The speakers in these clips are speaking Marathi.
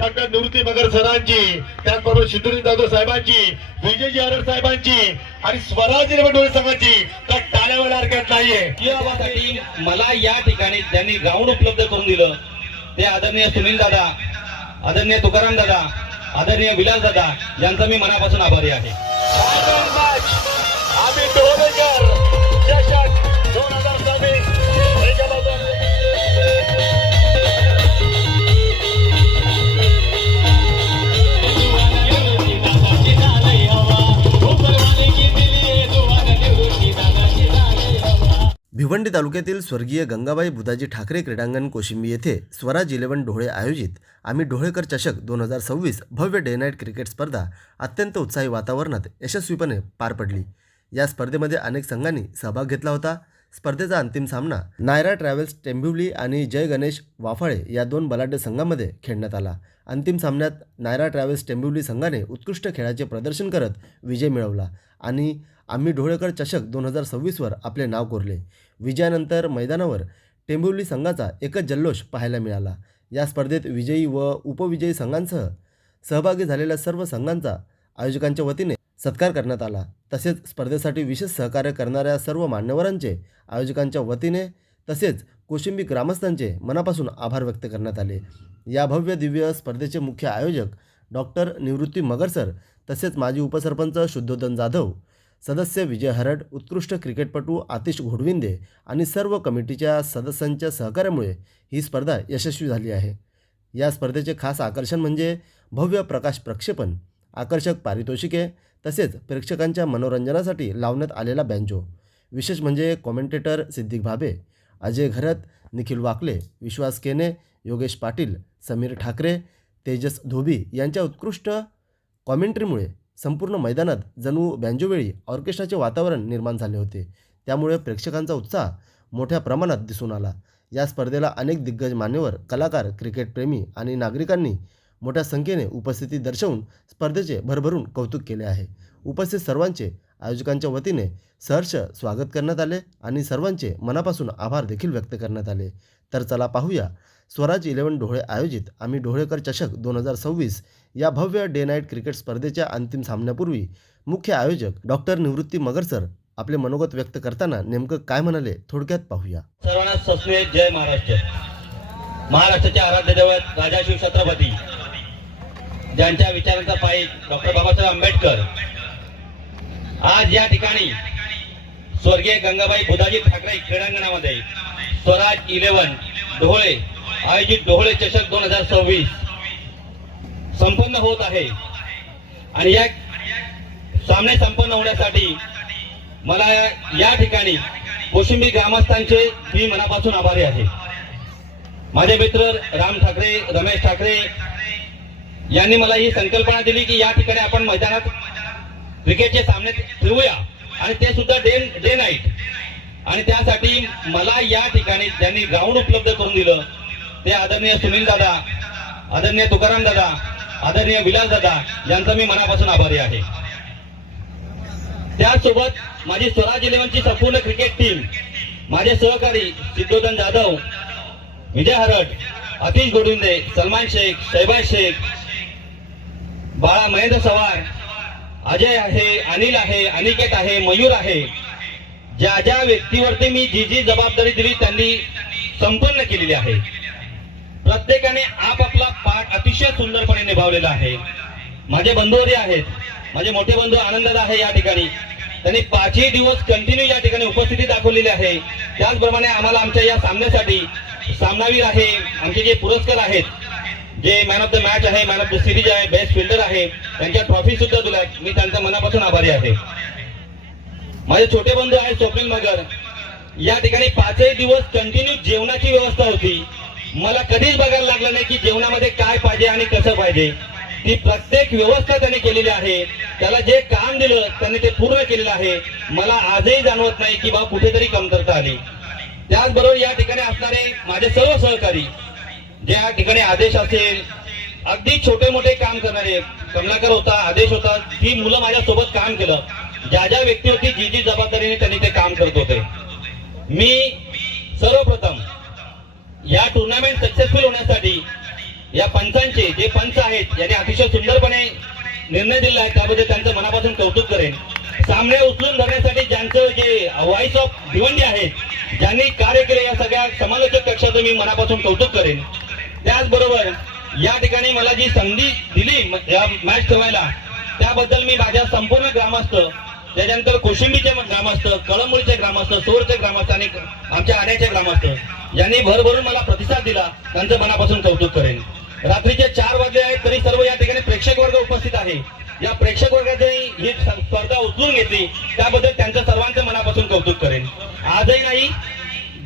डॉक्टर निवृत्ती मगर सरांची, त्याचबरोबर सिद्धूजी जाधव साहेबांची, विजयजी आरड साहेबांची आणि स्वराज डोळे संघाची तर टाळ्यावर हरकत नाहीये. यासाठी मला या ठिकाणी ज्यांनी ग्राउंड उपलब्ध करून दिलं ते आदरणीय सुनील दादा, आदरणीय तुकाराम दादा, आदरणीय विलास दादा यांचा मी मनापासून आभारी आहे. आम्ही डोळेकर चषक 2026 भिवंडी तालुक्यातील स्वर्गीय गंगाबाई बुधाजी ठाकरे क्रीडांगण कोशिंबी येथे स्वराज 11 ढोळे आयोजित आम्ही ढोळेकर चषक 2026 भव्य डे नाईट क्रिकेट स्पर्धा अत्यंत उत्साही वातावरणात यशस्वीपणे पार पडली. या स्पर्धेमध्ये अनेक संघांनी सहभाग घेतला होता. स्पर्धेचा अंतिम सामना नायरा ट्रॅव्हल्स टेंबिवली आणि जय गणेश वाफाळे या दोन बलाढ्य संघांमध्ये खेळण्यात आला. अंतिम सामन्यात नायरा ट्रॅव्हल्स टेंबिवली संघाने उत्कृष्ट खेळाचे प्रदर्शन करत विजय मिळवला आणि आम्ही ढोळेकर चषक 2026 वर आपले नाव कोरले. विजयानंतर मैदानावर टेंबिवली संघाचा एकच जल्लोष पाहायला मिळाला. या स्पर्धेत विजयी व उपविजयी संघांसह सहभागी झालेल्या सर्व संघांचा आयोजकांच्या वतीने सत्कार करण्यात आला. तसेच स्पर्धेसाठी विशेष सहकार्य करणाऱ्या सर्व मान्यवरांचे आयोजकांच्या वतीने तसेच कोशिंबी ग्रामस्थांचे मनापासून आभार व्यक्त करण्यात आले. या भव्य दिव्य स्पर्धेचे मुख्य आयोजक डॉक्टर निवृत्ती मगरसर तसेच माजी उपसरपंच शुद्धोधन जाधव, सदस्य विजय हरड, उत्कृष्ट क्रिकेटपटू आतिश घोडविंदे आणि सर्व कमिटीच्या सदस्यांच्या सहकार्यामुळे ही स्पर्धा यशस्वी झाली आहे. या स्पर्धेचे खास आकर्षण म्हणजे भव्य प्रकाश प्रक्षेपण, आकर्षक पारितोषिके तसेच प्रेक्षकांच्या मनोरंजनासाठी लावण्यात आलेला बँजो. विशेष म्हणजे कॉमेंटेटर सिद्दीक भाबे, अजय घरत, निखिल वाकले, विश्वास केने, योगेश पाटील, समीर ठाकरे, तेजस धोबी यांच्या उत्कृष्ट कॉमेंट्रीमुळे संपूर्ण मैदानात जणू बँजोवेळी ऑर्केस्ट्राचे वातावरण निर्माण झाले होते. त्यामुळे प्रेक्षकांचा उत्साह मोठ्या प्रमाणात दिसून आला. या स्पर्धेला अनेक दिग्गज मान्यवर, कलाकार, क्रिकेटप्रेमी आणि नागरिकांनी मोठ्या संख्येने उपस्थिती दर्शवून स्पर्धेचे भरभरून कौतुक केले आहे. उपस्थित सर्वांचे आयोजकांच्या वतीने सहर्ष स्वागत करण्यात आले आणि सर्वांचे मनापासून आभार देखील व्यक्त करण्यात आले. तर चला पाहूया स्वराज 11 ढोळे आयोजित आम्ही ढोळेकर चषक 2026 या भव्य डे नाईट क्रिकेट स्पर्धेच्या अंतिम सामन्यापूर्वी मुख्य आयोजक डॉक्टर निवृत्ती मगरसर आपले मनोगत व्यक्त करताना नेमकं काय म्हणाले थोडक्यात पाहूया. सर्वांना सस्ने जय महाराष्ट्र. महाराष्ट्राचे आराध्य दैवत राजा शिवछत्रपती ज्यांच्या विचारांचा पायी डॉक्टर बाबासाहेब आंबेडकर आज या ठिकाणी स्वर्गीय गंगाबाई बुधाजी ठाकरे क्रीडांगणामध्ये स्वराज 11 ढोळे आयोजित ढोळे चषक 2026 संपन्न होत आहे. आणि या सामने संपन्न होण्यासाठी मला या ठिकाणी कोशिंबी ग्रामस्थांचे मी मनापासून आभारी आहे. माझे मित्र राम ठाकरे, रमेश ठाकरे यांनी मला ही संकल्पना दिली की या ठिकाणी आपण मैदानात क्रिकेटचे सामने खेळूया आणि ते सुद्धा डे नाईट. आणि त्यासाठी मला या ठिकाणी ज्यांनी ग्राउंड उपलब्ध करून दिलं ते आदरणीय सुनील दादा, आदरणीय तुकाराम दादा, आदरणीय विलास दादा यांचा मी मनापासून आभारी आहे. त्याचसोबत माझी स्वराज 11 ची संपूर्ण क्रिकेट टीम, माझे सहकारी सिद्धोधन जाधव, विजय हरड, आतिश घोडविंदे, सलमान शेख, शहबाज शेख, बाळा महेंद्र सवार, अजय आहे, अनिल आहे, अनिकेत आहे, मयूर आहे, ज्या ज्या व्यक्तीवरती मी जी जी जबाबदारी दिली त्यांनी संपन्न केलेली आहे. प्रत्येकाने आपापला पाठ अतिशय सुंदरपणे निभावलेला आहे. माझे बंधुवर्य आहेत, माझे मोठे बंधू आनंददादा आहे या ठिकाणी, त्यांनी 5ही दिवस कंटिन्यू या ठिकाणी उपस्थिती दाखवलेली आहे. त्याचप्रमाणे आम्हाला आमच्या या सामन्यासाठी सामनावीर आहे, आमचे जे पुरस्कार आहेत, जे मॅन ऑफ द मॅच आहे, मॅन ऑफ द सिरीज आहे, बेस्ट फिल्डर आहे, त्यांच्या ट्रॉफी सुद्धा दिल्या. मी त्यांचा मनापासून आभारी आहे. माझे छोटे बंधू आहेत स्वप्नील मगर, या ठिकाणी 5ही दिवस कंटिन्यू जेवणाची व्यवस्था होती. मला कधीच बघायला लागलं नाही की जेवणामध्ये काय पाहिजे आणि कसं पाहिजे. ती प्रत्येक व्यवस्था त्यांनी केलेली आहे. त्याला जे काम दिलं त्यांनी ते पूर्ण केलेलं आहे. मला आजही जाणवत नाही की बा कुठेतरी कमतरता आली. त्याचबरोबर या ठिकाणी असणारे माझे सर्व सहकारी, ज्या ठिकाणी आदेश असेल, अगदी छोटे मोठे काम करणारे, कमलाकर होता, आदेश होता, ती मुलं माझ्या सोबत काम केलं. ज्या ज्या व्यक्ती होती जी जी जबाबदारीने त्यांनी ते काम करत होते. मी सर्वप्रथम या टुर्नामेंट सक्सेसफुल होण्यासाठी या पंचांचे जे पंच आहेत यांनी अतिशय सुंदरपणे निर्णय दिला आहे त्याबद्दल त्यांचं मनापासून कौतुक करेन. सामने उचलून धरण्यासाठी ज्यांचं जे व्हॉइस ऑफ भिवंडी आहेत ज्यांनी कार्य केले या सगळ्या समालोचक कक्षाचं मी मनापासून कौतुक करेन. त्याचबरोबर या ठिकाणी मला जी संधी दिली या मॅच ठेवायला त्याबद्दल मी माझ्या संपूर्ण ग्रामस्थ, त्याच्यानंतर कोशिंबीचे ग्रामस्थ, कळंबोलीचे ग्रामस्थ, सोरचे ग्रामस्थ आणि आमच्या आड्याचे ग्रामस्थ यांनी भरभरून मला प्रतिसाद दिला त्यांचं मनापासून कौतुक करेन. रात्रीचे 4 वाजले आहेत तरी सर्व या ठिकाणी प्रेक्षक वर्ग उपस्थित आहे. या प्रेक्षक वर्गाने ही स्पर्धा उचलून घेतली त्याबद्दल त्यांचं सर्वांचं मनापासून कौतुक करेन. आजही नाही,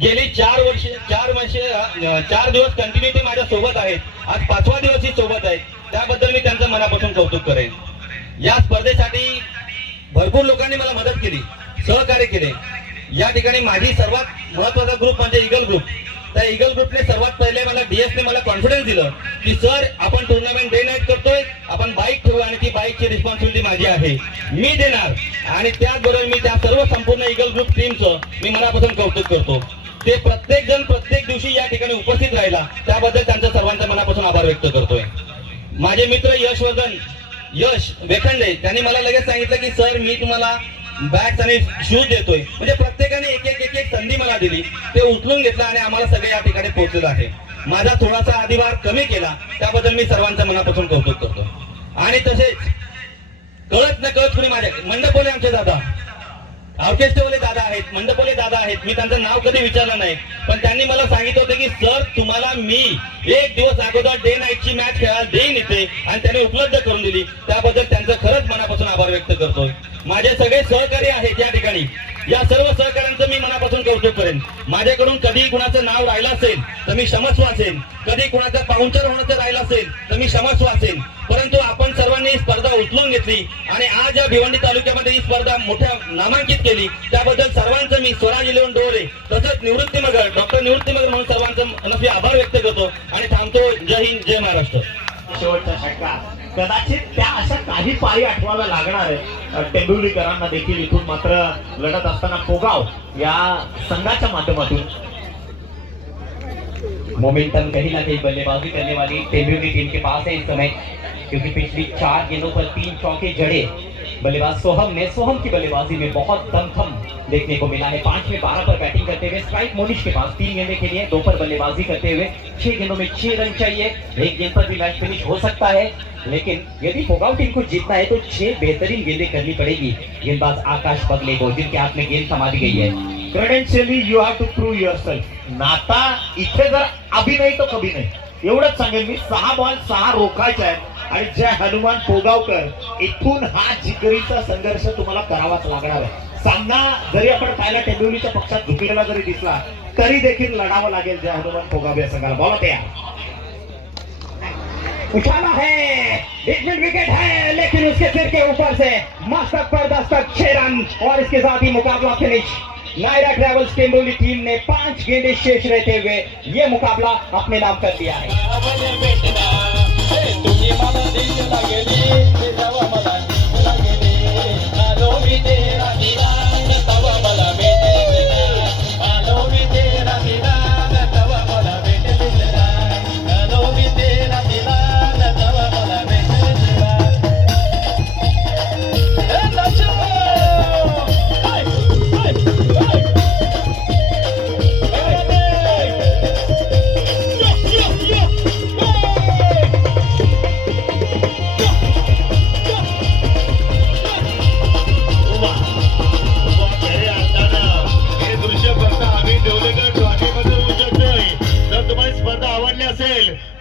गेली 4 दिवस कंटिन्युटी माझ्या सोबत आहेत. आज 5वा दिवस ही सोबत आहेत त्याबद्दल मी त्यांचं मनापासून कौतुक करेन. या स्पर्धेसाठी भरपूर लोकांनी मला मदत केली, सहकार्य केले. या ठिकाणी माझी सर्वात महत्वाचा ग्रुप म्हणजे ईगल ग्रुप. त्या ईगल ग्रुपने सर्वात पहिले मला डीएसने मला कॉन्फिडन्स दिलं की सर आपण टुर्नामेंट डे नाईट करतोय, आपण बाईक ठेवू आणि ती बाईकची रिस्पॉन्सिबिलिटी माझी आहे, मी देणार. आणि त्याचबरोबर मी त्या सर्व संपूर्ण ईगल ग्रुप टीमचं मी मनापासून कौतुक करतो. ते प्रत्येक जण प्रत्येक दिवशी या ठिकाणी उपस्थित राहिला त्याबद्दल त्यांच्या सर्वांच्या मनापासून आभार व्यक्त करतोय. माझे मित्र यश वेखंडे त्यांनी मला लगेच सांगितलं की सर मी तुम्हाला बॅट्स आणि शूज देतोय. म्हणजे प्रत्येकाने एक एक संधी मला दिली, ते उचलून घेतलं आणि आम्हाला सगळे या ठिकाणी पोहोचलेलं आहे. माझा थोडासा अधिभार कमी केला त्याबद्दल मी सर्वांच्या मनापासून कौतुक करतो. आणि तसेच कळत न कळत कुणी माझ्या मंडपोले आमचे दादा, ऑर्केस्ट्रावाले दादा आहेत, मंडपोले दादा आहेत, मी त्यांचं नाव कधी विचारलं नाही पण त्यांनी मला सांगितलं होतं की सर तुम्हाला मी 1 दिवस अगोदर डे नाईटची मॅच खेळायला देईन इथे आणि त्याने उपलब्ध करून दिली. त्याबद्दल त्यांचं खरंच मनापासून आभार व्यक्त करतोय. माझे सगळे सहकारी आहेत या ठिकाणी, या सर्व सहकाऱ्यांचं मी मनापासून कौतुक करेन. माझ्याकडून कधी कुणाचं नाव राहिलं असेल तर मी क्षमस्व असेल, कधी कुणाचं पाहुणचार होण्याचं राहिलं असेल तर मी क्षमस्व असेल. परंतु आपण सर्वांनी ही स्पर्धा उचलून घेतली आणि आज या भिवंडी तालुक्यामध्ये ही स्पर्धा मोठ्या नामांकित केली त्याबद्दल सर्वांचं मी स्वराज 11 डोळे तसंच निवृत्ती मगर डॉक्टर निवृत्ती मगर म्हणून सर्वांचं मनस्वी आभार व्यक्त करतो आणि थांबतो. जय हिंद, जय महाराष्ट्र. शेवटचा षटकार कदाचित त्या अशा काही पायी आठवाव्या लागणार आहे टेंभुर्णीकरांना देखील. इथून मात्र लढत असताना पोगाव या संघाच्या माध्यमातून मोमेंटम कहीं ना कहीं बल्लेबाजी करने वाली टेंभुर्णी टीम के पास है इस समय, क्योंकि पिछली 4 गेंदों पर 3 चौके जड़े बल्लेबाज सोहम की बल्लेबाजी में बहुत दमखम देखने को मिला है. 5 में 12 पर बैटिंग करते हुए स्ट्राइक मोनिश के पास 3 गेंदे के लिए 2 पर बल्लेबाजी करते हुए 6 गेंदों में 6 रन चाहिए. 1 गेंद पर भी मैच फिनिश हो सकता है, लेकिन यदि पोगाव टीम को जीतना है तो 6 बेहतरीन गेंदें करनी पड़ेगी गेंदबाज आकाश बगले को, जिनके हाथ में गेंद थमा दी गई है. Credentially you have to prove yourself. नाता इथे जर अभी नाही तो कभी नाही एवढंच सांगेल मी. 6 बॉल 6 रोखायचे आहेत आणि जय हनुमान पोगावकर इथून हा जिगरीचा संघर्ष तुम्हाला करावाच लागणार आहे. सामना जरी आपण पाहिला टेंभुर्णीच्या पक्षात झुकलेला जरी दिसला तरी देखील लढावं लागेल जय हनुमान पोगाव या संघाला. बोला तयार, उठाना है, विकेट है, लेकिन उसके सिर के ऊपर से मस्तक पर दस्तक 6 रन और इसके साथ ही मुकाबला finish. Nayra travels Tembhurni team ने 5 गेंदे शेष रहते हुए ये मुकाबला अपने नाम कर दिया है.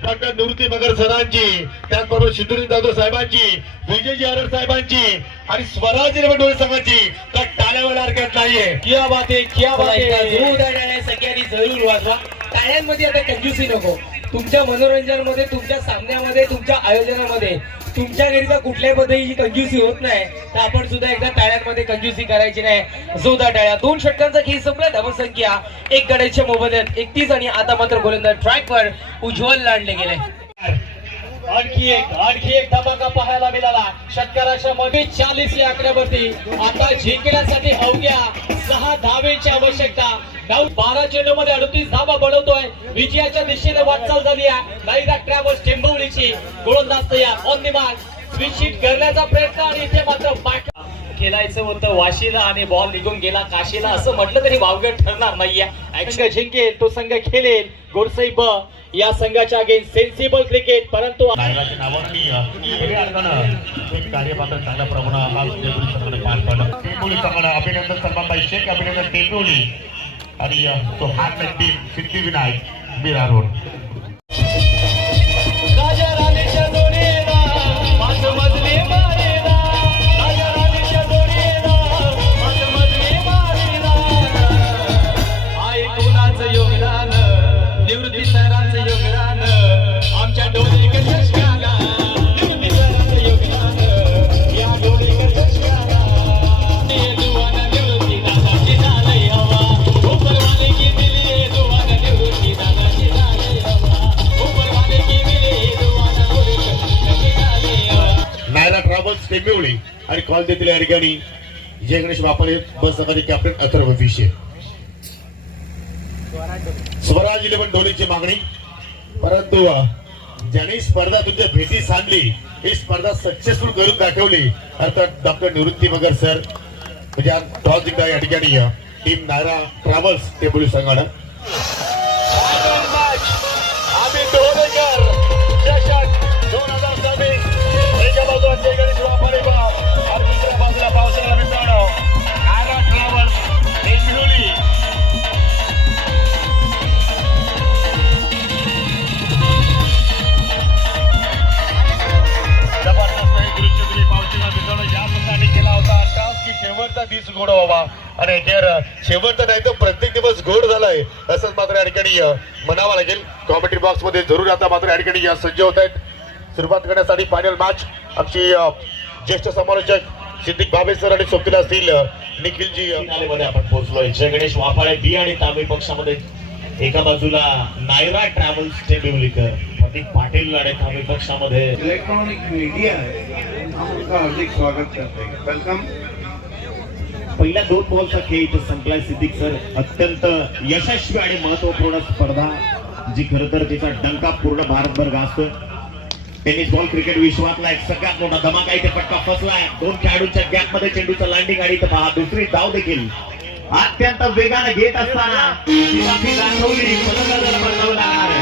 डॉक्टर निवृत्ती मगर सरांची, त्याचबरोबर सिद्धूजी जाधव साहेबांची, विजयजी आरड साहेबांची आणि स्वराज डोळे संघाची तर टाळ्या वेळा हरकत नाहीये. क्या बात आहे, क्या बात आहे. जरूर टाळ्या सगळ्यांनी जरूर वाजवा. टाळ्यांमध्ये आता कंजूसी नको. तुमच्या मनोरंजनामध्ये, तुमच्या सामन्यामध्ये, तुमच्या आयोजनामध्ये तुमच्या घरीचा कुठल्याही पद्धतीची कंजूसी होत नाही तर आपण सुद्धा एकदा टाळ्यांमध्ये कंजूसी करायची नाही. जोरदार टाळ्या. 2 षटकांचा खेळ संपला. धावसंख्या 1 गड्याच्या मोबदल्यात 31 आणि आता मात्र गोलंदाज ट्रॅकवर उज्ज्वल लाडले गेले. आणखी एक धमाका पाहायला मिळाला. षटकाराच्या मध्ये 40 या आकड्यावरती आता जिंकण्यासाठी अवघ्या 6 धावेची आवश्यकता. 12 चेंडूमध्ये 38 धावा बनवतोय विजयाच्या दिशेने वाटचाल झाली आहे. नायरा ट्रॅव्हल्स टेंबवलीची गोलंदाज तयार on the mark switch hit करण्याचा प्रयत्न आणि इथे मात्र बॅक खेळायचं होतं वाशीला आणि बॉल निघून गेला काशीला असं म्हटलं तरी वावगं ठरणार नाहीये. संघ जिंकेल तो संघ खेळेल. गोरसाई ब या संघाच्या अगेन्स्ट सेन्सिबल क्रिकेट, परंतु नायराच्या नावाने खऱ्या अर्थानं एक कार्यपात्र चांगल्या प्रमाणात टेंबोली संघाने पार पाडलं. टेंबोली संघानं अभिनंदन सलमानभाई शेख, अभिनंदन टेंबोली आणि तो heart team Siddhivinayak Mira road. राजा राणीच्या जोडीला पाच मजली मारेला. राजा राणीच्या जोडीला पाच मजली मारेला. आई कोणाचं योगदान, निवृत्ती सरांचं योगदान, आमच्या डोळेकर चषकाला. निवृत्ती सरांचं योगदान या डोळेकर चषकाला. दुवाना निवृत्ती दादाची झालंय हवा. उपरवाले की दिली दुवाना निवृत्ती दादाची झालंय हवा. उपरवाले की दिली दुवाना निवृत्ती झालंय हवा. नायरा ट्रॅव्हल्स टेंबोली आणि कॉल देतील या ठिकाणी जय गणेश बापाने बस सफारी कॅप्टन अथर्व विषय. स्वराज 11 धोनीची मागणी, परंतु ज्यांनी स्पर्धा तुमच्या भेटी सांधली ही स्पर्धा सक्सेसफुल करून दाखवली अर्थात डॉक्टर निवृत्ती मगर सर म्हणजे आज टॉस जिंकला या ठिकाणी टीम नायरा ट्रॅव्हल्स टेंबोली संघानं. आम्ही डोळेकर चषक 2026 एका बाजूला जय गणेश बापाने आणि दुसऱ्या बाजूला पावसाळा मित्रांनो नायरा ट्रॅव्हल्स टेंबोली. जबरदस्त एक दृश्य तुम्ही पावसाळा मित्रांनो यासाठी केला होता टॉस की शेवटचा दिवस गोड व्हावा आणि जर शेवटचा नाही तर प्रत्येक दिवस गोड झालाय असंच मात्र या ठिकाणी म्हणावं लागेल. कॉमेंट्री बॉक्स मध्ये जरूर आता मात्र या ठिकाणी सज्ज होत आहेत. सुरुवात करण्यासाठी फायनल मॅच आमची ज्येष्ठ समालोचक सिद्दीक भावे सर आणि सोबतीला असतील निखिलजी. मध्ये आपण पोहोचलोय. जय गणेश वाफाळे बी आणि तांबे पक्षामध्ये एका बाजूला नायरा ट्रॅव्हल्स टेंबोलीकर, प्रतीक पाटील आणि तांबे पक्षामध्ये इलेक्ट्रॉनिक मीडिया है, आपका हार्दिक स्वागत करते हैं. वेलकम. पहिल्या 2 बॉलचा खेळ इथे संपलाय. सिद्दीक सर अत्यंत यशस्वी आणि महत्वपूर्ण स्पर्धा जी खरं तर तिचा डंका पूर्ण भारतभर गाजतो. टेनिस बॉल क्रिकेट विश्वातला एक सगळ्यात मोठा धमाका इथे फटका फसलाय. 2 खेळाडूंच्या गॅप मध्ये चेंडूचं लँडिंग आणि इथं पहा दुसरी धाव देखील अत्यंत वेगाने घेत असताना तिला दाखवली फलंदाजाला बदलावं लागणार आहे.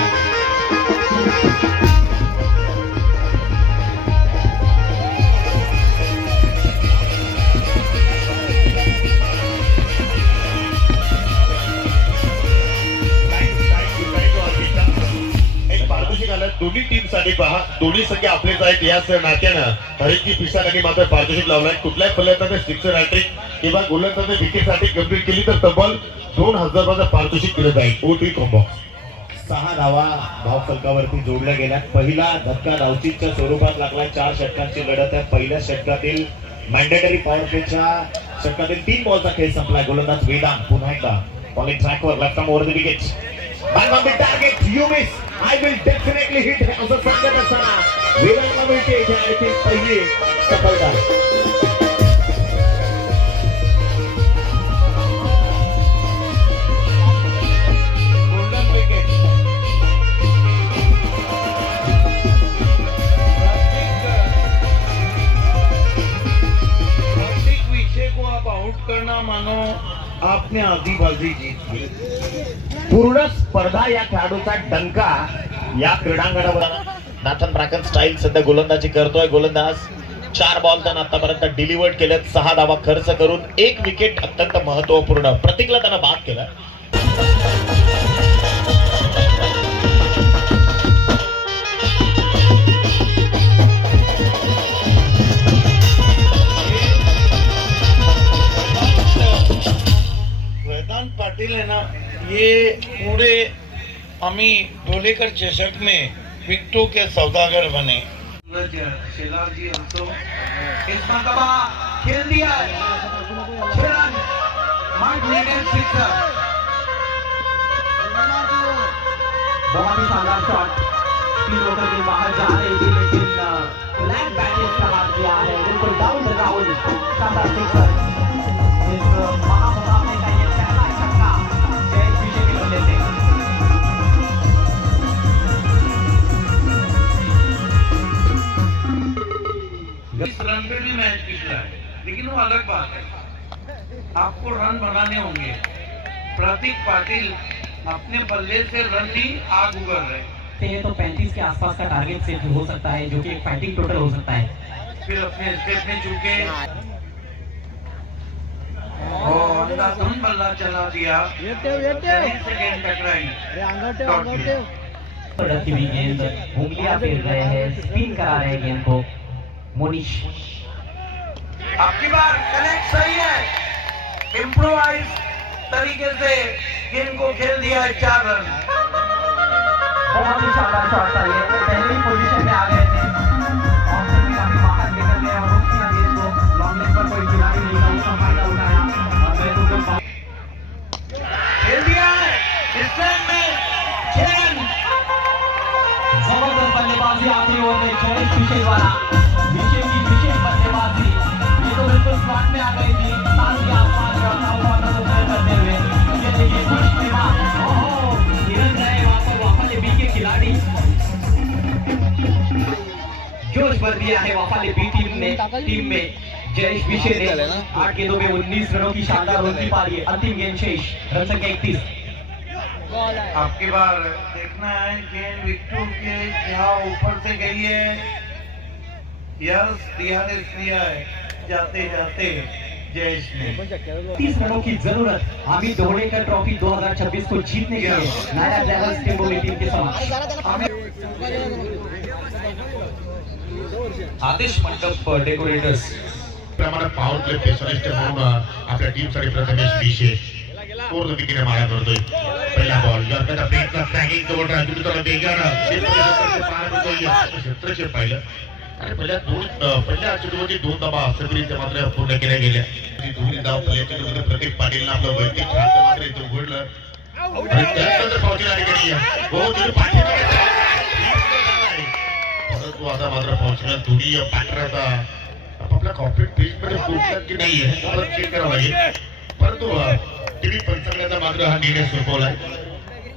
एक पारदर्शक आलं दोन्ही टीम साठी पहा. दोन्ही संघ आपलेच आहेत याच नात्यानं हरिकी पिसालांनी मात्र पारदर्शक लावलाय. कुठल्याही फलंदाजाने सिक्सर हॅट्रिक किंवा गोलंदाजाने विकेटसाठी कंप्लीट केली तर तब्बल 2000 पारितोषिक दिलं जाईल. ओटी कॉम्बो 6 धावा धाव फलकावरती जोडल्या गेल्या. पहिला धक्का धावचीच्या स्वरूपात लागला. 4 षटकांची लढत आहे. पहिल्या षटकातील मॅन्डेटरी पॉवर प्लेच्या षटकातील 3 बॉलचा खेळ संपला. गोलंदाज वेदांत पुन्हा एकदा बॉलिंग ट्रॅकवर left arm over the wicket. Target you miss I will definitely hit असं सांगत असताना वेदांतला मिळते इथे पहिली सफलता. Golden wicket. प्रत्येक विषय को आप आउट करना मानो आपने आधी बाजी जीत ली. पूर्ण स्पर्धा या खेळाडूचा डंका या क्रीडांगणावर. नाथन ब्रॅकन स्टाईल सध्या गोलंदाजी करतोय. गोलंदाज 4 बॉल त्यानं आतापर्यंत डिलिव्हर्ड केल्यात. 6 धावा खर्च करून 1 विकेट अत्यंत महत्वपूर्ण. प्रतीकला त्यानं बाद केला. वेदांत पाटिल है ना, ये पूरे अमी ढोलेकर चषक में विकेटों के सौदागर बने. शिलाजी हमको इस मरतबा खेल दिया. बहुत ही शानदार शॉट. 3 ओवर के बाहर जा रही थी लेकिन ब्लैक बैटिंग का हाथ दिया है. बिल्कुल डाउन द ग्राउंड. शानदार सिक्सर. इस महामुकाबले का ये पहला छक्का जय विजय के बल्ले से. आपको रन बनाने होंगे। प्रतीक पाटिल अपने बल्ले से रन ही आग उगल रहे, तो 35 के आसपास का टारगेट सेट हो सकता है, जो कि एक फाइटिंग टोटल हो सकता है। फिर अपने स्टेप में चूके और अंधाधुंध बल्ला चला दिया, शरीर से गेंद टकराई। रखी हुई गेंद, उंगलियां फेर रहे हैं, स्पिन करा रहे हैं गेंद को मोनिश। आपकी बार कनेक्ट सही है, इम्प्रोवाइज तरीके से गेंद को खेल दिया है 4 रन। बहुत ही शानदार शॉट था ये, पहले ही पोजीशन में आ गए थे और सभी काफी बाहर निकल गए और रोक दिया गेंद को। लॉन्ग लेग पर कोई खिलाड़ी नहीं था, उसका फायदा उठाया और बैटों को खेल दिया है इस टाइम में 6 रन। जबरदस्त बल्लेबाजी आखिरी ओवर में जयेश विशेष वाला, विशेष की विशेष बल्लेबाजी, ये तो बिल्कुल स्लॉट में आ गई थी, साल के आसमान में अपना ओवर को करते हुए। ये देखिए खुश मेरा, ओहो निरंजन है वहां पर वाफा बी के खिलाड़ी, जोश भर दिया है वाफा बी टीम में। जयेश विशेष ने 8 गेंदों में 19 रनों की शानदार रन की पारी है। अंतिम गेंद शेष, रन संख्या 31। आपकी बार देखना है गेंद विक्टू के यहाँ ऊपर से गई है, यस DRS लिया है जाते जाते जयेश ने। 30 रनों की जरूरत अमित ढोलेकर ट्रॉफी 2026 को जीतने के लिए नायरा ड्राइवर्स टेम्बोली टीम के समक्ष। आदेश मंडप डेकोरेटर्स प्रमाणात पॉवर प्ले स्पेशलिस्ट म्हणून आपल्या टीमसाठी प्रथमेश विशेष पूर्ण विकेट मारा करतोय। पहिला बॉल त्याचा ब्रेकचा टॅगिंग जवळ राजू त्याला वेगानं पार होतोय, क्षेत्रक्षेप पाहिलं आणि पहिल्या चेंडूवरती 2 धावा सक्रिय मात्र पूर्ण केल्या गेल्या। दुसरी धाव पहिल्या चेंडूमध्ये प्रतीक पाटीलनं आपलं वैयक्तिक खातं मात्र इथं उघडलं आणि त्यानंतर पावतीला ठिकाणी बहुत परंतु आता मात्र पावसाळ्यात दोन्ही पाठराचा आपल्या कॉर्पोरेट पेज मध्ये पोहोचला की नाही आहे चेक करावं लागेल, परंतु टीव्ही पंचांगाचा मात्र हा निर्णय सोपवलाय।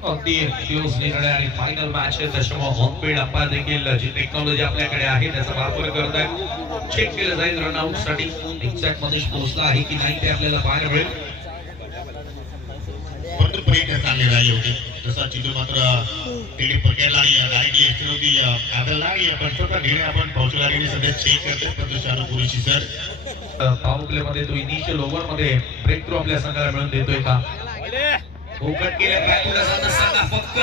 अगदी दिवस निर्णय आणि फायनल मॅच आहे, त्याच्यामुळे ऑन फील्ड अंपायर देखील जी टेक्नॉलॉजी आपल्याकडे आहे त्याचा वापर करत आहे। चेक केलं जाईल रनआउट साठी एक्झॅक्ट मध्ये पोहोचला आहे की नाही ते आपल्याला पाहायला मिळेल, परंतु प्रयत्न चालले राहिले होते जसा चिजू मात्र टीव्ही पकडला आणि डायरेक्टली एक्सट्रोदी आदळला आणि पंचचा निर्णय आपण पोहोचला आणि सध्या चेक करतोय प्रदर्शन पुरेशी सर। पॉवर प्ले मध्ये तो इनिशियल ओव्हर मध्ये ब्रेक थ्रू आपल्या संघाला मिळून देतोय का? उघड केल्या बॅकवर्ड संघ फक्त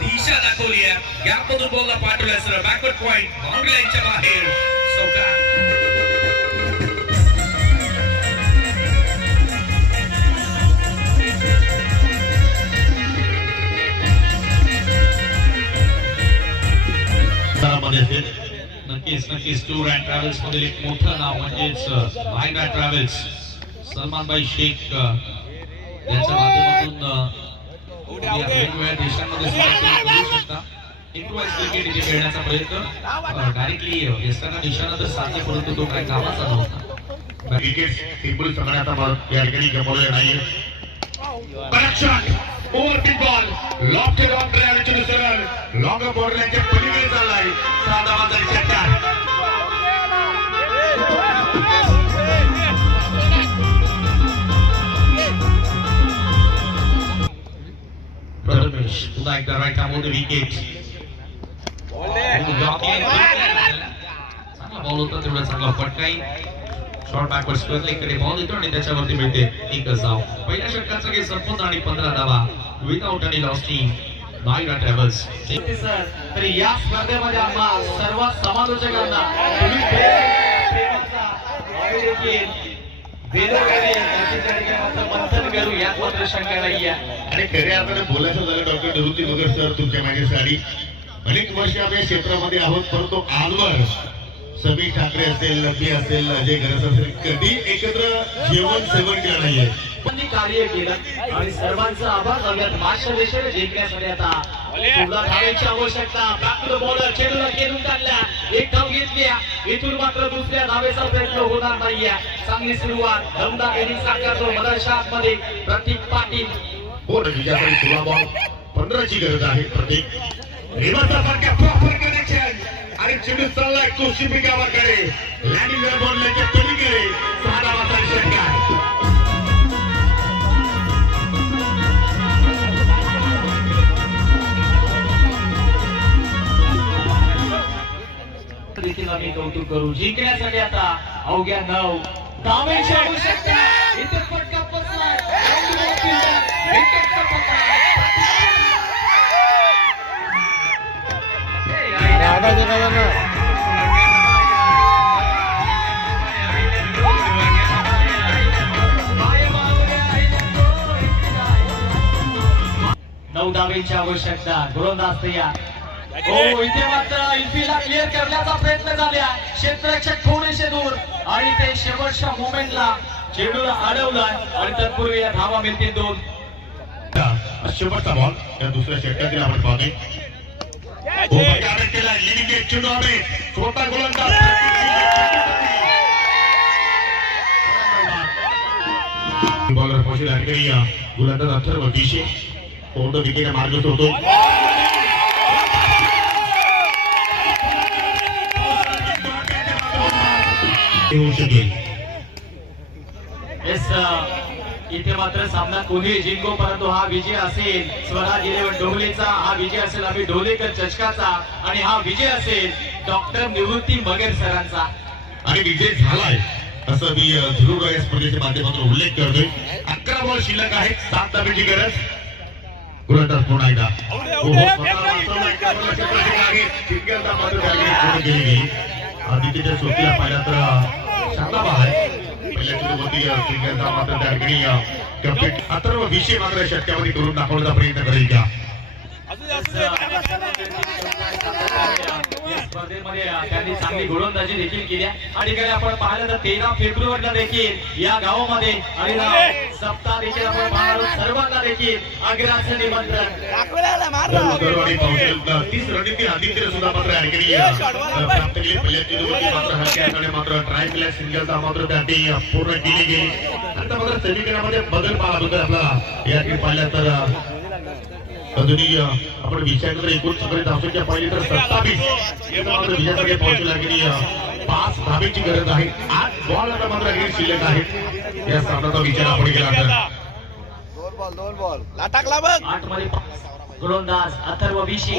दिशा दाखवली आहे, गॅप मधून बॉलला पाठवलाय सर, बॅकवर्ड पॉइंट बाउंड्री लाईनच्या बाहेर चौका। नक्कीच टूर अँड ट्रॅव्हल्स मधील एक मोठं नाव म्हणजेच भाईंद्रा ट्रॅव्हल्स, सलमानभाई शेख यांच्या माध्यमातून वेगवेगळ्या देशांमध्ये करू शकता। इम्प्रोवाइज क्रिकेट इथे खेळण्याचा प्रयत्न डायरेक्टली यस्ताना निशाणा तर साधले, परंतु तो काय कामाचा नव्हता। विकेट सिंपल संघाचा या ठिकाणी गमावलेला नाहीये। Shot over the ball lofted on drive to the सरळ लॉंग बॉर्डरच्या पलीकडे चाललाय 6 धावांचा षटकार। प्रथमेश पुन्हा एकदा राईट आमोद विकेट, चांगला बॉल होता, तेवढा चांगला फटकाही शॉर्ट बॅकवर्ड स्क्वेअर लेगकडे बॉल येतो आणि त्याच्यावरती मिळते एकच धाव। पहिल्या षटकाचा गेम संपवून आणि 15 धावा without any loss team Nayra travels. तर या स्पर्धेमध्ये आम्हा सर्व समालोचकांना मंथन करू यात मात्र शंका नाही आहे। आणि खऱ्या अर्थाने बोलायचं झालं डॉक्टर निवृत्ती वगैरे सर तुमच्या माझ्यासाठी अनेक वर्ष आपण या क्षेत्रामध्ये आहोत, परंतु आजवर समीर ठाकरे असेल, नबी असेल, अजय गरज असेल, कधी एकत्र जेवण सेवन केलं नाहीये। कार्य केलं आणि सर्वांचा आभार मानत मास्टर देशाने जिंकण्यासाठी आता पुन्हा धावांची आवश्यकता। बॅक टू द बॉलर, चेंडूला खेळून काढला, एक धाव घेतली, इथून मात्र दुसऱ्या धावेचा प्रयत्न होणार नाहीये। चांगली सुरुवात, दमदार इनिंग साकारतो मदरशात मध्ये प्रतीक पाटील। बोर्ड विजयासाठी 16 बॉल 15 ची गरज आहे। प्रतीक रिव्हर्सचा फटका, प्रॉपर कनेक्शन आणि चेंडू चाललाय कोशिंबी गावाकडे, लँडिंग बॉल लेके पलीकडे 6 धावांचा षटकार। कौतुक करू. जिंकण्यासाठी आता अवघ्या 9 धावेची आवश्यकता. इथे फटका बसलाय. विकेटचा फटका. नऊ धावेची आवश्यकता. गोलंदाज तयार. हो, इथे मात्र इल्फीला क्लिअर करण्याचा प्रयत्न झाला. क्षेत्ररक्षक थोडेसे दूर आणि ते शेवटच्या मोमेंटला चेंडूला अडवलाय आणि तत्पूर्वी या धावा मिळतील 2. शेवटचा बॉल या दुसऱ्या षटकातील आपण पाहतोय. केला लिडिंग एक चेंडू आहे. छोटा गोलंदाज बॉलर पोहोचेल आणि गोलंदाज अथर्व विशे कोणतं विकेट मार्ग सोडतो. होऊ शकेल. इथे मात्र सामना कोणी जिंको, परंतु हा विजय असेल स्वराज 11 ढोलेचा. हा विजय असेल आम्ही ढोलेकर चषकाचा आणि हा विजय असेल डॉक्टर निवृत्ती मगर सरांचा. आणि विजय झालाय असं मी जरूर या स्पर्धेच्या माध्यमातून उल्लेख करतोय. 11 बॉल शिल्लक आहेत. 7 धावेची गरज. गोलंदाज पुन्हा एकदा आदित्यच्या सोबतीला पाहिला तर शांताबा आहे. पहिल्या चेंडूवरती श्रीकांतचा मात्र त्या ठिकाणी कम्प्लीट अथर्व विषय मात्र षटकामध्ये करून दाखवण्याचा प्रयत्न करेल का. स्पर्धेमध्ये त्यांनी चांगली गोलंदाजी देखील केली. आणि काही आपण पाहिलं तर 13 फेब्रुवारीला देखील या गावामध्ये आणि सप्ताह देखील आपण पाहणार. सर्वांना देखील आग्रहाचं निमंत्रण. 30 रणनीती आदित्य सुद्धा मात्र प्राप्त केली. पहिल्या चेंडूवरती मात्र हलक्या हाताने मात्र ट्राय केला. सिंगलचा मात्र त्याची पूर्ण केली गेली. नंतर मात्र समीकरणामध्ये बदल पाहायला मिळतोय आपल्याला. या ठिकाणी पाहिल्या तर अजूनही आपण विषयाकडे एकूण सगळे धावसंख्या पाहिली तर 27 मात्र विजयाकडे पोहोचू लागली. 5 धावेची गरज आहे. 8 बॉल आता मात्र अगदी शिल्लक आहेत. या सामन्याचा विचार आपण केला तर 8 मध्ये गोलंदाज अथर्व विशी.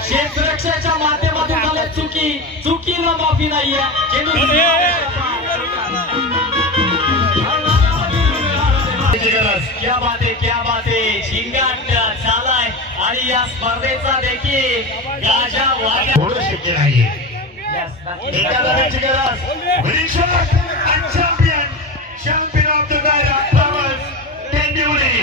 क्षेत्ररक्षकाच्या माध्यमातून झाल्या चुकीला माफी नाहीये. क्या बात आहे, क्या बात आहे. झिंगाट झालाय आणि या स्पर्धेचा देखील गाजा वाजा थोडं शक्य नाहीये. एका धावेची गरज. Champion of the night Tendivali.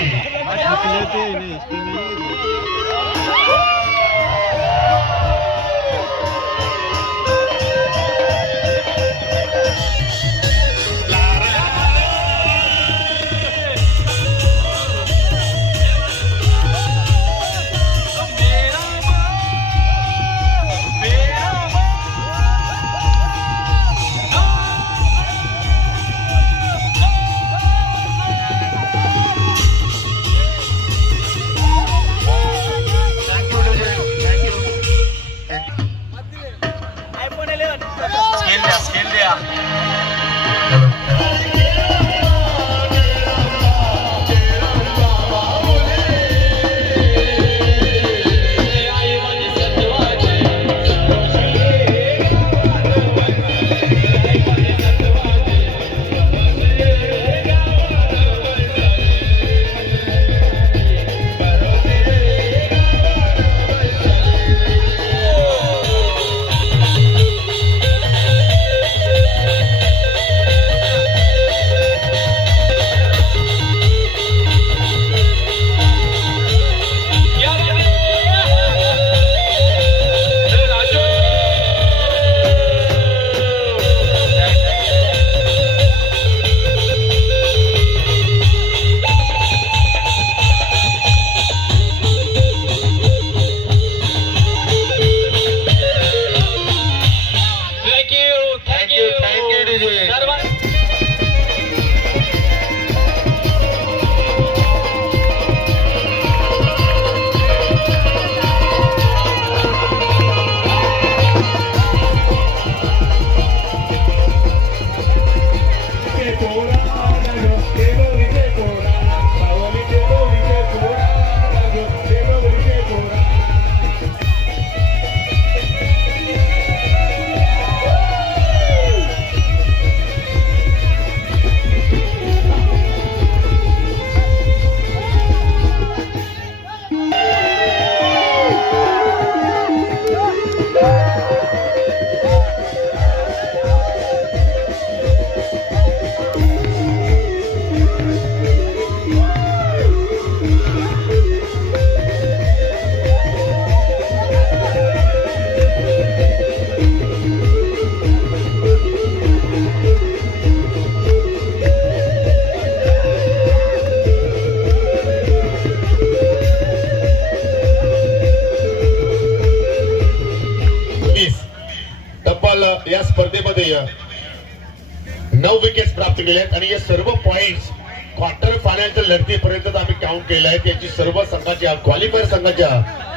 स्पर्धेमध्ये 9 विकेट्स प्राप्त केल्या आहेत आणि हे सर्व पॉइंट्स क्वार्टर फायनलच्या लढतीपर्यंत आम्ही काउंट केले आहेत. याची सर्व संघाच्या क्वालिफायर संघाच्या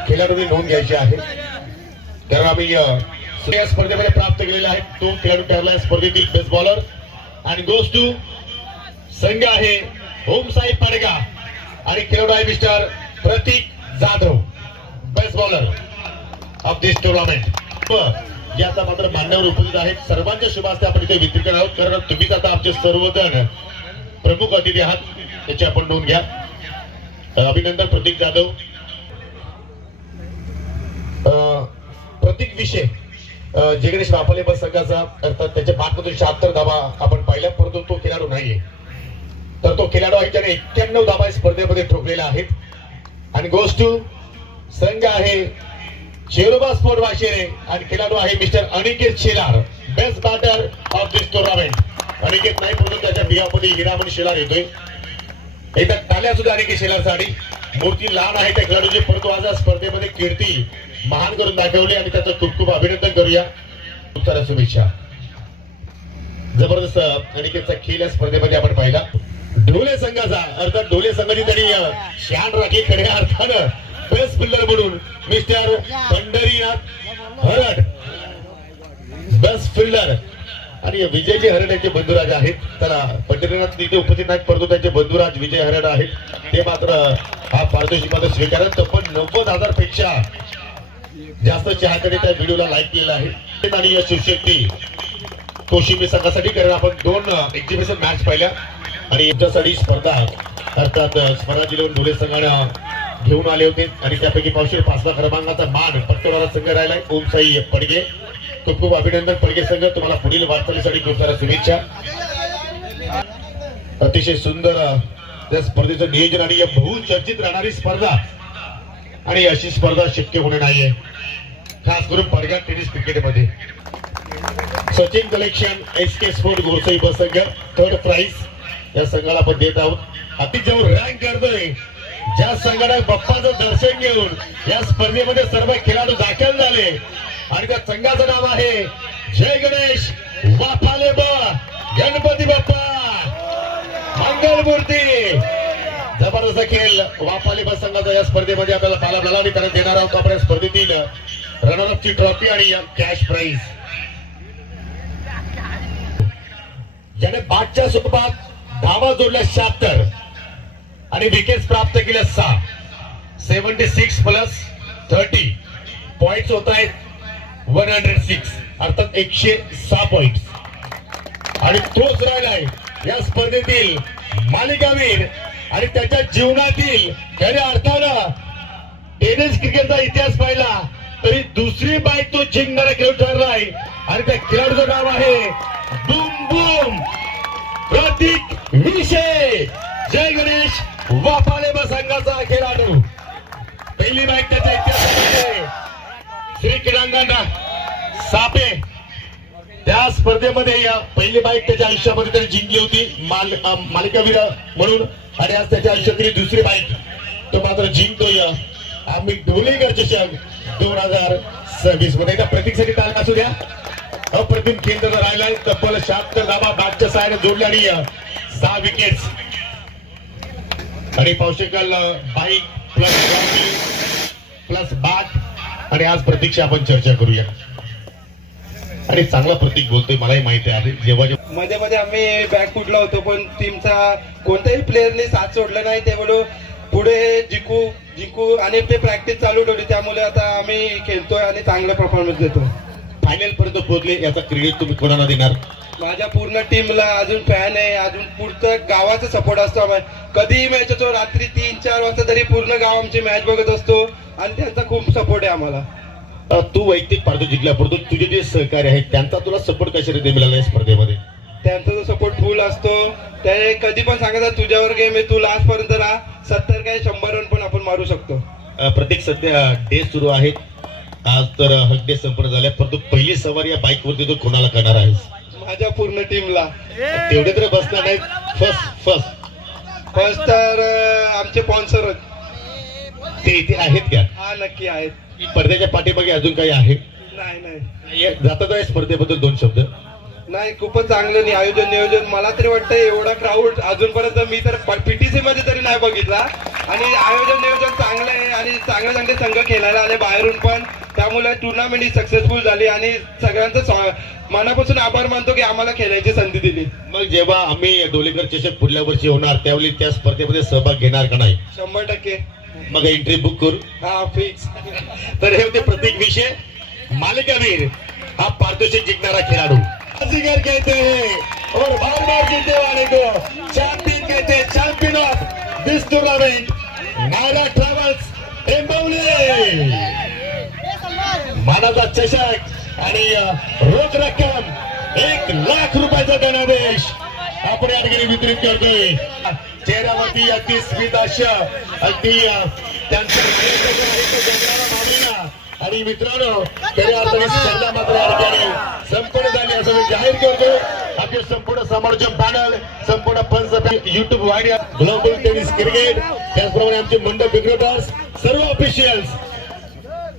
खेळाडूंनी नोंद घ्यायची आहे, कारण आम्ही या स्पर्धेमध्ये प्राप्त केलेले आहेत. 2 खेळाडू ठरला आहे स्पर्धेतील बेस्ट बॉलर आणि गोस टू संघ आहे ओमसाई पाडगा आणि खेळाडू आहे mister Prateek Jadhav, best bowler of this tournament. याचा मात्र मान्यवर उपस्थित आहेत. सर्वांच्या शुभ हस्ते आपण इथे वितरण आहोत, कारण तुम्हीच आता आमचे सर्वजण प्रमुख अतिथी आहात, त्याची आपण नोंद घ्या. अभिनंदन प्रतीक जाधव. प्रतीक विषय जगदीश वापाले बस संघाचा, अर्थात त्याच्या बाटमधून 76 धावा आपण पाहिल्या, परंतु तो खेळाडू नाहीये. तर तो खेळाडू आहे ज्याने 91 धावा स्पर्धेमध्ये ठोकलेल्या आहेत आणि गोस टू संघ आहे शेरोबा स्पोर्ट वाशिरे आणि खेळाडू आहे mister Aniket Shelar, best batter of this tournament. Aniket नाही, परंतु त्याच्या बिहामध्ये हिरामण शेलार येतोय. एकदा टाळ्या सुद्धा अनिकेत शेलारसाठी. मूर्ती लहान आहे त्या खेळाडूची, परंतु आज या स्पर्धेमध्ये कीर्ती महान करून दाखवली आणि त्याचं खूप खूप अभिनंदन करूया. खूप साऱ्या शुभेच्छा. जबरदस्त अनिकेतचा खेळ या स्पर्धेमध्ये आपण पाहिला. ढोले संघाचा, अर्थात ढोले संघाची त्यांनी शान राखली खऱ्या अर्थानं. बेस्ट फिल्डर म्हणून मिस्टर पंढरीनाथ हरड, बेस्ट फिल्डर. आणि विजयजी हरड यांचे बंधुराज आहेत. त्याला पंढरीनाथ तिथे उपस्थित नाहीत, परंतु त्यांचे बंधुराज विजय हरड आहेत. ते मात्र हा पारितोषिक मात्र स्वीकारत. पण 90,000 पेक्षा जास्त चाहत्यांनी त्या व्हिडिओला लाईक केलेला आहे. आणि या शिवशक्ती कोशिंबी संघासाठी, कारण आपण 2 एक्झिबिशन मॅच पाहिल्या आणि यांच्यासाठी स्पर्धा अर्थात स्वराज इलेव्हन ढोले संघानं घेऊन आले होते आणि त्यापैकी 505 क्रमांकाचा मान पटकवणारा संघ राहिलाय ओमसाई पडगे. खूप खूप अभिनंदन पडगे संघ, तुम्हाला पुढील वाटचालीसाठी खूप साऱ्या शुभेच्छा. अतिशय सुंदर त्या स्पर्धेचं नियोजन आणि बहुचर्चित राहणारी स्पर्धा, आणि अशी स्पर्धा शक्य होणे नाहीये, खास करून पडगा टेनिस क्रिकेटमध्ये. Sachin collection SK sport Gorsai बस संघ 3rd प्राइज या संघाला आपण देत आहोत. अतिजवळ रँक करतोय ज्या संघाने बाप्पाचं दर्शन घेऊन या स्पर्धेमध्ये सर्व खेळाडू दाखल झाले आणि त्या संघाचं नाव आहे जय गणेश वाफाले गणपती बाप्पा मंगलमूर्ती. जबरदस्त खेळ वाफाले बस संघाचा या स्पर्धेमध्ये आपल्याला पाहायला मिळाला आणि त्याला देणार आहोत आपण या स्पर्धेतील रनरअपची ट्रॉफी आणि कॅश प्राइज. ज्याने बॅटच्या स्वरूपात धावा जोडल्या 76 आणि विकेट्स प्राप्त केल्या 6, 76 प्लस 30 पॉइंट्स होत आहेत 106, अर्थात 106 पॉइंट्स. आणि तोच राहिलाय या स्पर्धेतील मालिकावीर आणि त्याच्या जीवनातील खऱ्या अर्थानं टेनिस क्रिकेटचा इतिहास पाहिला तरी दुसरी बाईक तो जिंकणारा खेळाडू ठरलाय आणि त्या खेळाडूचं नाव आहे बूम बूम प्रतीक विषय. जय गणेश वाफाले संघाचा खेळाडू. पहिली बाईक त्याच्या इतिहासामध्ये श्री क्रीडांगण सापे त्या स्पर्धेमध्ये या पहिली बाईक त्याच्या आयुष्यामध्ये त्याने जिंकली होती मालिकावीर म्हणून, आणि आज त्याच्या आयुष्यातील दुसरी बाईक तो मात्र जिंकतोय आम्ही ढोलेकर चषक 2026 मध्ये. एकदा प्रतीकसाठी ताल असू द्या. अप्रतिम खेळ त्याचा राहिलाय. तब्बल 76 धावा बॅटच्या सहाय्याने जोडल्या आणि 6 विकेट्स आणि पावशेकल बाईक प्लस बॅट. आणि आज प्रतीकशी आपण चर्चा करूया. आणि चांगला प्रतीक बोलतोय मलाही माहिती आहे. जेव्हा मध्ये मध्ये आम्ही बॅक फुटला होतो पण टीमचा कोणत्याही प्लेअरने साथ सोडला नाही, त्यामुळे पुढे जिंकू आणि ते प्रॅक्टिस चालू ठेवली, त्यामुळे आता आम्ही खेळतोय आणि चांगला परफॉर्मन्स देतो. फायनल पर्यंत पोहोचले, याचा क्रेडिट तुम्ही कोणाला देणार? माझ्या पूर्ण टीमला अजून फॅन आहे, अजून पुढचं गावाचा सपोर्ट असतो आम्हाला. कधीही मॅच होतो रात्री 3-4 वाजता तरी पूर्ण गाव आमची मॅच बघत असतो आणि त्यांचा खूप सपोर्ट आहे आम्हाला. तू वैयक्तिक पारतो जिंकला, परंतु तुझे जे सहकारी आहेत त्यांचा तुला सपोर्ट कशा रीती मिळाला या स्पर्धेमध्ये? त्यांचा जो सपोर्ट फुल असतो, ते कधी पण सांगतात तुझ्यावर गेम आहे, तू लास्ट पर्यंत राहा, 70 काय 100 रन पण आपण मारू शकतो. प्रत्येक सध्या डे सुरू आहेत, आज तर हक डे संपन्न झाल्या, परंतु पहिली सवारी या बाईक वरती तू कोणाला करणार आहेस? माझ्या पूर्ण टीमला. तेवढे तर बसणार नाहीत. फर्स्ट तर आमचे स्पॉन्सर ते इथे आहेत का? हा नक्की आहेत. पडद्याच्या पाठीमागे अजून काही आहे? नाही जातात आहे स्पर्धेबद्दल 2 शब्द. नाही खूपच चांगलं आयोजन नियोजन. मला तरी वाटतं एवढा क्राऊड अजूनपर्यंत मी तर पीटीसी मध्ये तरी नाही बघितला. आणि आयोजन नियोजन चांगलं आहे आणि चांगले चांगले संघ खेळायला आले बाहेरून पण. त्यामुळे टुर्नामेंट ही सक्सेसफुल झाली आणि सगळ्यांचं मनापासून आभार मानतो की आम्हाला खेळायची संधी दिली. मग जेव्हा आम्ही ढोलेकर चषक पुढल्या वर्षी होणार त्यावेळी त्या स्पर्धेमध्ये सहभाग घेणार का नाही? 100%. मग एंट्री बुक करू. हा फिक्स. तर हे होते प्रतीक विषय. मालिकावीर हा पारितोषिक जिंकणारा खेळाडू बाजीगर कहते हैं और बार बार जीतने वाले को चैंपियन कहते हैं. Champion of this tournament Nayra travels Tembavali. मानाचा चषक आणि रोख रक्कम 1 लाख रुपयाचा धनादेश आपण या ठिकाणी वितरित करतोय. चेहऱ्यावरती अगदी स्मिताश अगदी त्यांचं आणि मित्रांनो खऱ्या अर्थाने स्पर्धा मात्र या ठिकाणी संपूर्ण झाली असं मी जाहीर करतो. आपले संपूर्ण समालोचन पॅनल, संपूर्ण पंच युट्यूब वाहिनी, ग्लोबल टेनिस क्रिकेट, त्याचप्रमाणे आमचे मंडप विक्रेतर्स, सर्व ऑफिशियल्स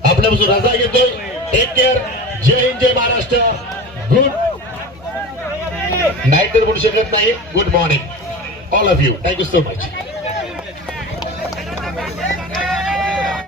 आपल्यापासून रजा घेतोय. Take care. जय हिंद, जय महाराष्ट्र. गुड नाईट तर म्हणू शकत नाही. Good morning all of you. Thank you so much.